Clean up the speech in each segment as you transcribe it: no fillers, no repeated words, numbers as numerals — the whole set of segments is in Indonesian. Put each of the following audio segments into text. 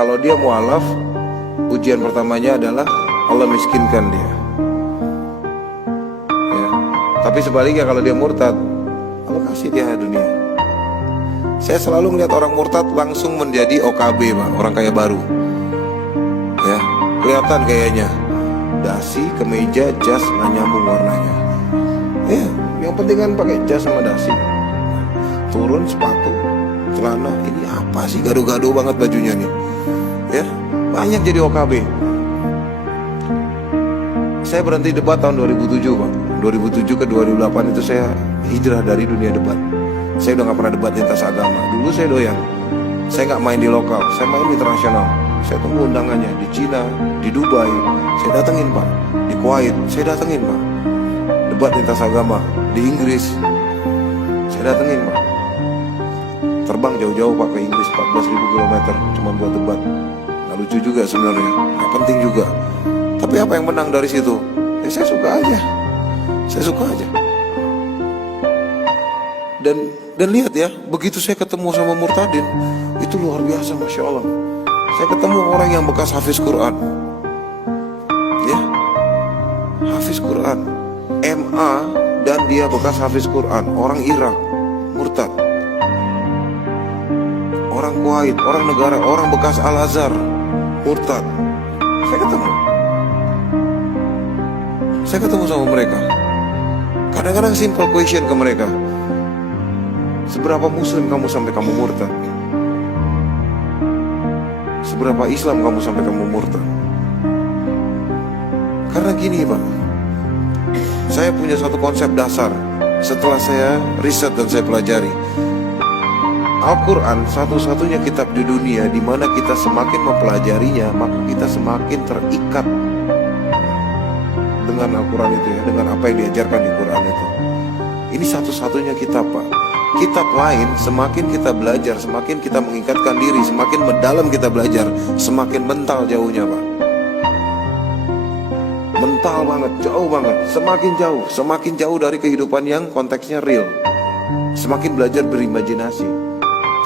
Kalau dia mualaf, ujian pertamanya adalah Allah miskinkan dia ya. Tapi sebaliknya kalau dia murtad, Allah kasih dia dunia. Saya selalu melihat orang murtad langsung menjadi OKB, Pak, orang kaya baru ya. Kelihatan kayaknya dasi, kemeja, jas, nggak nyambung warnanya ya. Yang penting kan pakai jas sama dasi, turun sepatu, celana, ini apa sih, gaduh-gaduh banget bajunya nih ya. Banyak jadi OKB. Saya berhenti debat tahun 2007, Pak. 2007 ke 2008 itu saya hijrah dari dunia debat. Saya udah gak pernah debat lintas agama. Dulu saya doyan. Saya gak main di lokal, saya main di internasional. Saya tunggu undangannya di Cina, di Dubai, saya datengin, Pak. Di Kuwait, saya datengin, Pak. Debat lintas agama di Inggris, saya datengin, Pak. Terbang jauh-jauh, Pak, ke Inggris 14.000 km cuma buat debat. Nggak lucu juga sebenarnya, nggak penting juga. Tapi apa yang menang dari situ? Ya saya suka aja. Saya suka aja. Dan lihat ya, begitu saya ketemu sama murtadin, itu luar biasa, Masya Allah. Saya ketemu orang yang bekas hafiz Quran ya, hafiz Quran, MA, dan dia bekas hafiz Quran. Orang Irak, murtad. Orang Kuwait, orang negara, orang bekas Al-Azhar, murtad. Saya ketemu sama mereka. Kadang-kadang simple question ke mereka, seberapa muslim kamu sampai kamu murtad? Seberapa Islam kamu sampai kamu murtad? Karena gini, Pak, saya punya satu konsep dasar. Setelah saya riset dan saya pelajari, Al-Quran satu-satunya kitab di dunia di mana kita semakin mempelajarinya, maka kita semakin terikat dengan Al-Quran itu ya, dengan apa yang diajarkan di Quran itu. Ini satu-satunya kitab, Pak. Kitab lain, semakin kita belajar, semakin kita mengikatkan diri, semakin mendalam kita belajar, semakin mental jauhnya, Pak. Mental banget, jauh banget, semakin jauh dari kehidupan yang konteksnya real. Semakin belajar berimajinasi.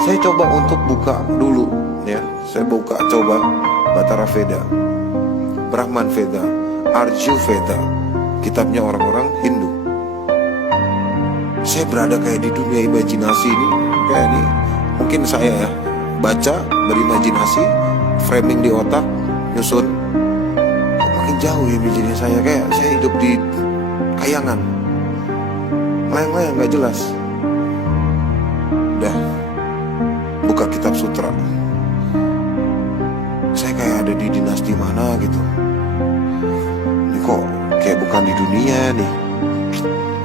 Saya coba untuk buka dulu ya. Saya coba Batara Veda, Brahman Veda, Arju Veda, kitabnya orang-orang Hindu. Saya berada kayak di dunia imajinasi ini, kayak ini. Mungkin saya ya, baca, berimajinasi, framing di otak, nyusun. Makin jauh ya imajinasi saya, kayak saya hidup di kayangan, layang-layang gak jelas. Udah buka kitab sutra, saya kayak ada di dinasti mana gitu. Ini kok kayak bukan di dunia nih,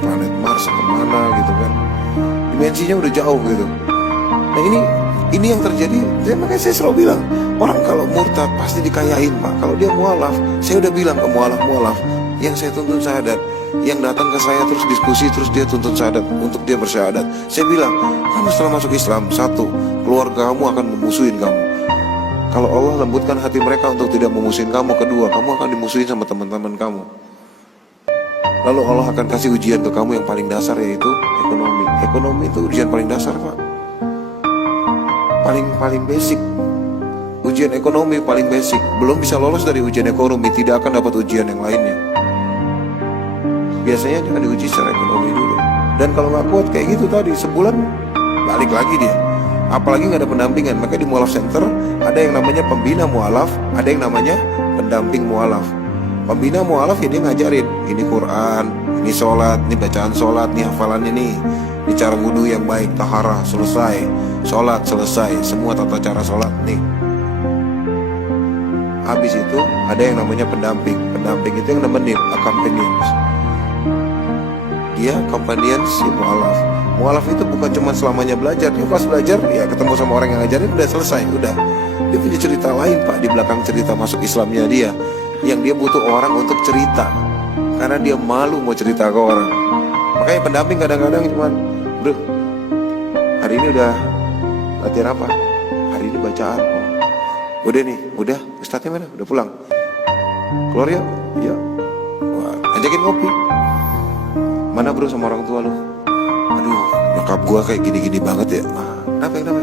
planet Mars atau mana gitu kan, dimensinya udah jauh gitu. Nah ini yang terjadi. Makanya saya selalu bilang, orang kalau murtad pasti dikayain, Pak. Kalau dia mualaf, saya udah bilang ke mualaf yang saya tuntun syahadat, yang datang ke saya terus diskusi, terus dia tuntut syahadat untuk dia bersyahadat. Saya bilang, kamu setelah masuk Islam, satu, keluarga kamu akan memusuhin kamu. Kalau Allah lembutkan hati mereka untuk tidak memusuhin kamu, kedua, kamu akan dimusuhin sama teman-teman kamu. Lalu Allah akan kasih ujian ke kamu yang paling dasar, yaitu ekonomi. Ekonomi itu ujian paling dasar, Pak. Paling basic. Ujian ekonomi paling basic. Belum bisa lolos dari ujian ekonomi, tidak akan dapat ujian yang lainnya. Biasanya dia akan diuji secara ekonomi dulu. Dan kalau nggak kuat kayak gitu tadi, sebulan balik lagi dia. Apalagi nggak ada pendampingan. Maka di mualaf center ada yang namanya pembina mualaf, ada yang namanya pendamping mualaf. Pembina mualaf ya dia ngajarin, ini Quran, ini sholat, ini bacaan sholat, ini hafalannya nih, ini cara wudhu yang baik, taharah selesai, sholat selesai, semua tata cara sholat nih. Habis itu ada yang namanya pendamping. Pendamping itu yang nemenin, accompaniment. Dia companion si mualaf. Mualaf itu bukan cuma selamanya belajar. Dia pas belajar ya ketemu sama orang yang ngajarin, udah selesai, udah. Dia punya cerita lain, Pak, di belakang cerita masuk Islamnya dia, yang dia butuh orang untuk cerita, karena dia malu mau cerita ke orang. Makanya pendamping kadang-kadang cuman, bro, hari ini udah latihan apa? Hari ini bacaan. Oh, udah nih, udah. Ustadznya mana? Udah pulang. Keluar yuk. Ya. Wah, ajakin ngopi. Mana bro sama orang tua lu? Aduh, nyokap gua kayak gini-gini banget ya. Kenapa?